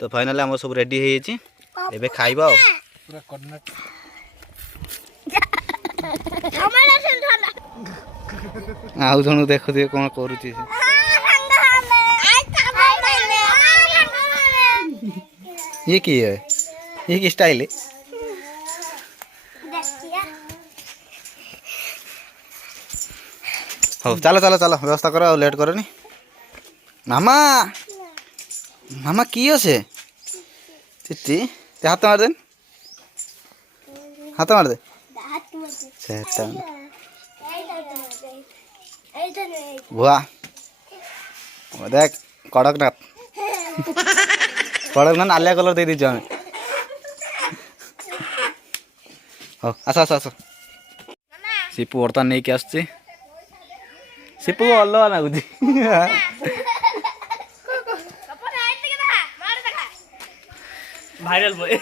तो फाइनली आम सब रेडी हो खाइबा आउ जन देखुए कौन करुच्ची ये की है ये की स्टाइल है हो चलो चलो चलो व्यवस्था करो लेट करो नी मामा मामा की से चिट्टी ते हाथ मार दे हाथ मार दे बुआ देख कड़कनाथ कड़कनाथ आलिया कलर दे दीजिए हमें हो आस आस आस सीपू बर्तमान नहीं कि आस सीपू अलग लगुच भाइरल बॉय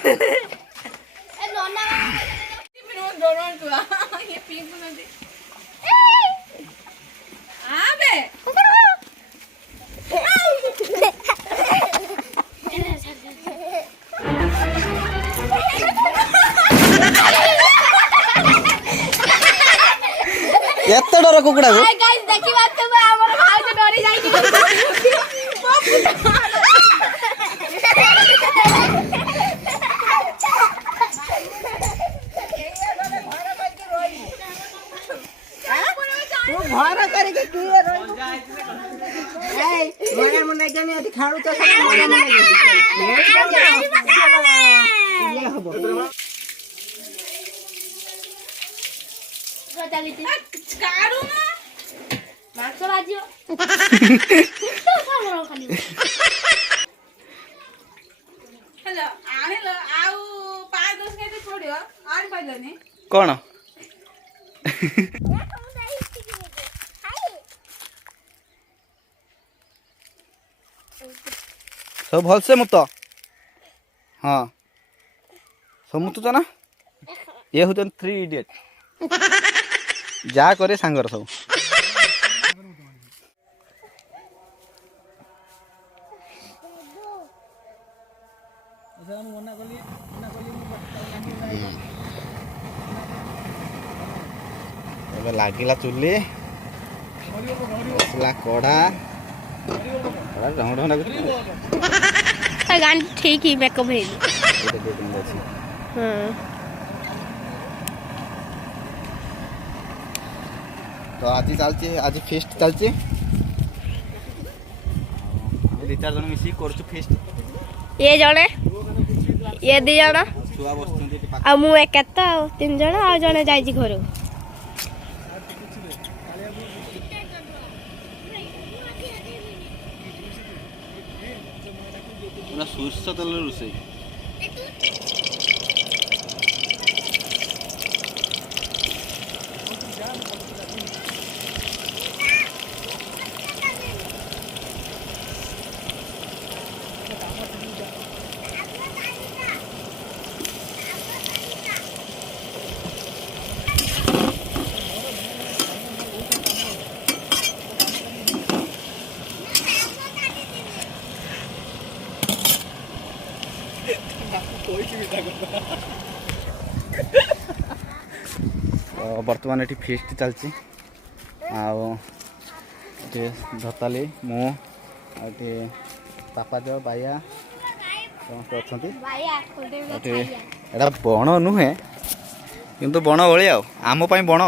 एत डर कुकुड़ा को कौन सब भल से मुत हाँ सब मुतुच ना ये हूँ 3 इडियट जा करे सांगर सब लगिला चुली कड़ा गान ठीक ही मेकअप है तो आज चलती आज फेस्ट चलती 2-4 जन मिसी करछु फेस्ट ये जने ये 2 जन छुआ बसुंती आ मु एकता 3 जन आ जने जाई घर सोर्ष तेल रोसे बर्तमान ये फेस्ट चलती धताली मु पापा जो बाया समस्त अच्छा बण नुहे किंतु बण भाई आम बण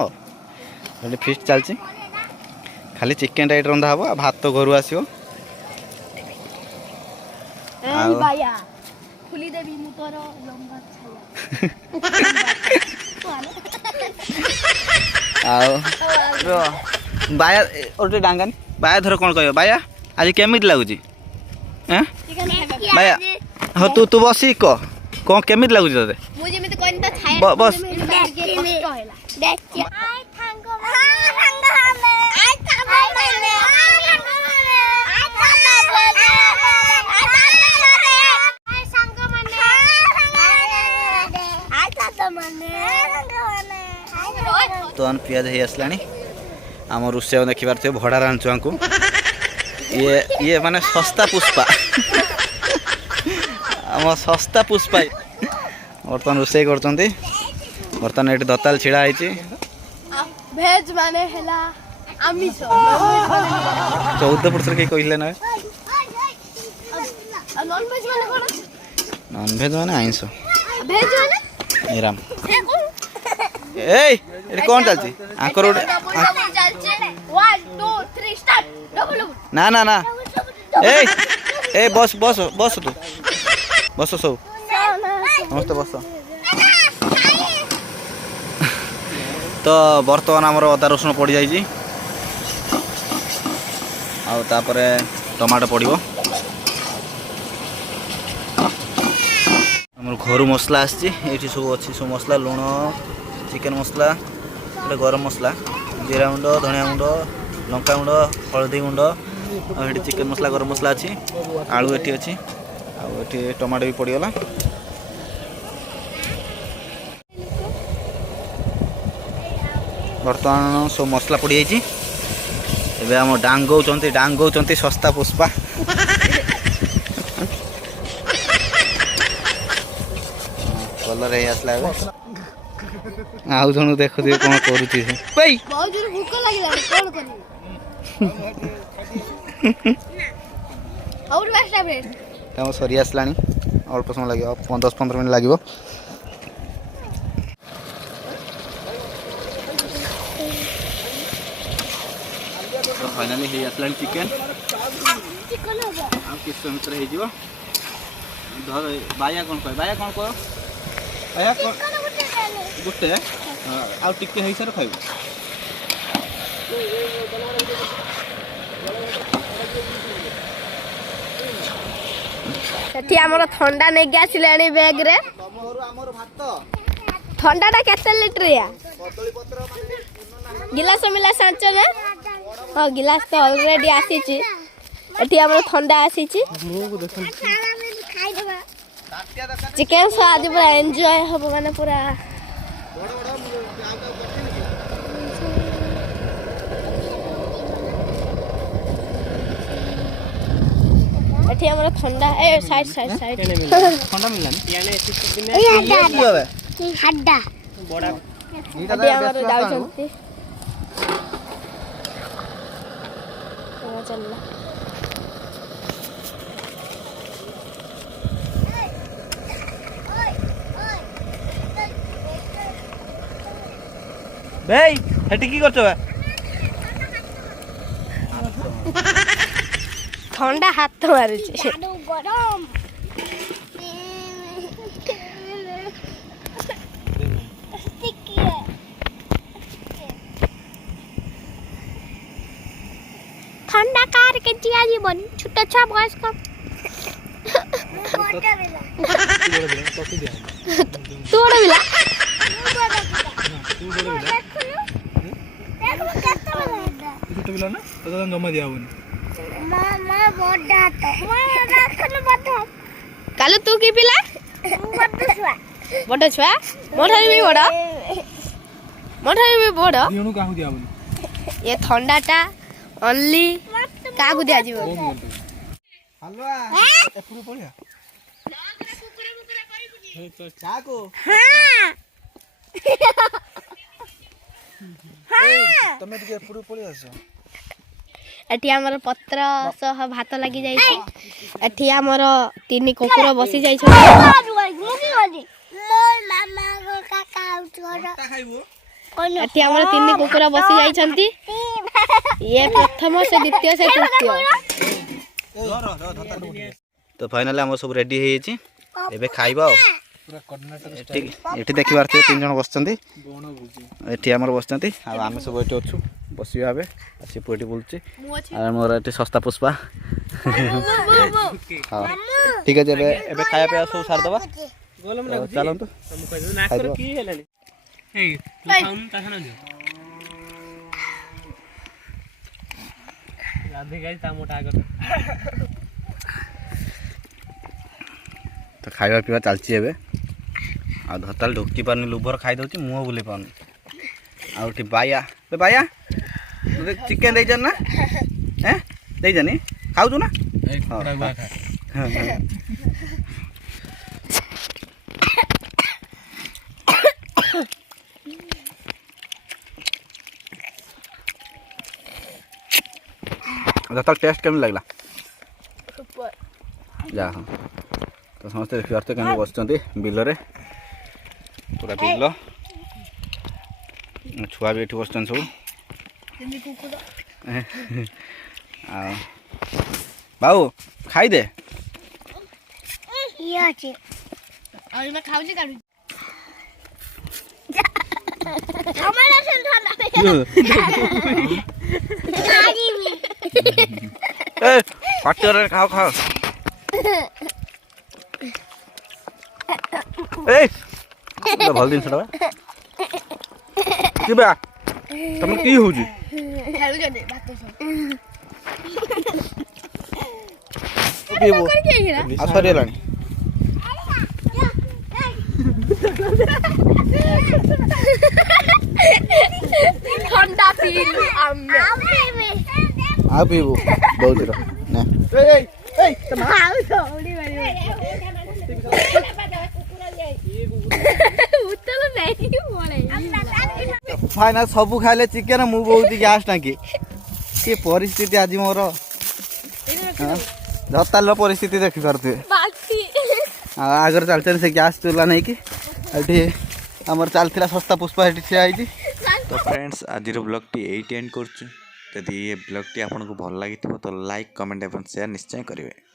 फेस्ट चलती खाली चिकेन टाइट रंधा हम भात तो घर आसो बाया और डांगानी बाया धर कौन कह बाया आज केमित लगुच बाया हाँ तू बसी कौन केमित लगुच ते बस तो पियाज हो आसला आम रोषे देखिबार थे भड़ा रांचुआ को ये माने सस्ता पुष्पा आम सस्ता पुष्पाई बर्तमान रोषे कर बर्तमान ये दताल छिड़ा है भेज माने हेला आमिष 14% कहीं कहले ना नॉन भेज माने कोन नॉन भेज माने आइंस भेज माने निराम ए कौन चलती आंकर 1 2 3 स्टार्ट डबल ना ना ना ए बस बस बस तू बस सब समस्त बस तो बर्तमान आमर अदा रसुण पड़ जाइए आउे टमाटो पड़ो आम घर मसला आसी सब अच्छी सब मसला लुण चिकेन मसला गरम मसला जीरा गुंड धनिया गुंड लंका गुंड हलदी गुंड आठी चिकेन मसला गरम मसला अच्छी आलू एटी अच्छी आठी टमाटो भी पड़गला बर्तमान सब मसला पड़ जाइए एबे आम डांगौंती सस्ता पुष्पा कलर है आसला आउ जन देखुए कौन करुच्ची कम सरी आसला अल्प समय लगे 10-15 मिनट लगे तो फाइनाली हे आसला चिकेन किस भितर हो बाया कौन कह बाया कौन कह बाया गोटे आउ टिके है सर खाइब सेठी हमर ठंडा नै आसिले बैग रे ठंडा टा केते लीटर या गिलास मिला सांच ना हां गिलास तो ऑलरेडी आसी छि एठी हमर ठंडा आसी छि चिकेन सो आज पूरा एंजॉय हो माने पूरा एठी हमर ठंडा ए साइड ठंडा मिलला हड्डा बड़ा एठी हमर जाउ छथि चलला भाई हेटी की करछ बा ठंडा हाथ मारे गरम ठंडा कार के जिया जीवन छोटा छा बयस का तोड़ बिला छोटा बिला ना तो जमा दिया बनी मामा बड़ा तो मामा राखन बड़ा कालू तू की पिला बड़ा छुआ मोठारी भी बड़ा दिनु काहू दिया बनी ये ठंडा टा ओनली कागु दिया जीव हलवा एपुर पड़िया तो चाको हां तमे टिके एपुर पड़िया आसो एठी हमर पत्र सह भात लागि जाई छै एठी हमर तीन कुकुर बसी जाई छै मोर मामा को काका उठोरा खाइबो एठी हमर तीन कुकुर बसी जाई छंती ये प्रथम से द्वितीय से तृतीय तो फाइनली हम सब रेडी है छी एबे खाइबा पूरा कर्नाटक एठी देखि बारते तीन जन बसचंती एठी हमर बसचंती आ हम सब एठी अछु बसिया आबे आसी पोटी बोलची आ मोर एठी सस्ता पुष्पा हां ठीक है एबे एबे खाया पे सब सार दबा गोलम लागु चलन तो हम कह दो नाक की हेलानी ए तू खाउन ता खाना जो राधे गाइस ता मोटा आगर तो खाइबा पीवा चलची एबे आ धताल ढोकी पानी लुभर खाई दउची मुंह बुले पानी आ उठी बाया बे बाया चिकन दे जन ना हैं दे जनी खाउ तू ना तो टेस्ट केमी लगला जा हाँ तो समस्त देखिए केमी बस बिल पूरा बिल छुआ भी ये बस सब बाबू खाई दे खाओ खाओ भल जिन तुम कि हूँ सर आ पीबू बहुत फाइना सब खाइले चिकेन मु बहुत गैस टाँकी ये परिस्थिति आज मोर झताल परिस्थिति देखी पारे आगर चलते से गैस चूल्हा नहीं कि आमर चलता सस्ता पुष्पा ये ठिया है। तो फ्रेंड्स आज ब्लॉग एंड कर ब्लॉग आपको भल लगी तो लाइक कमेंट और शेयर निश्चय करेंगे।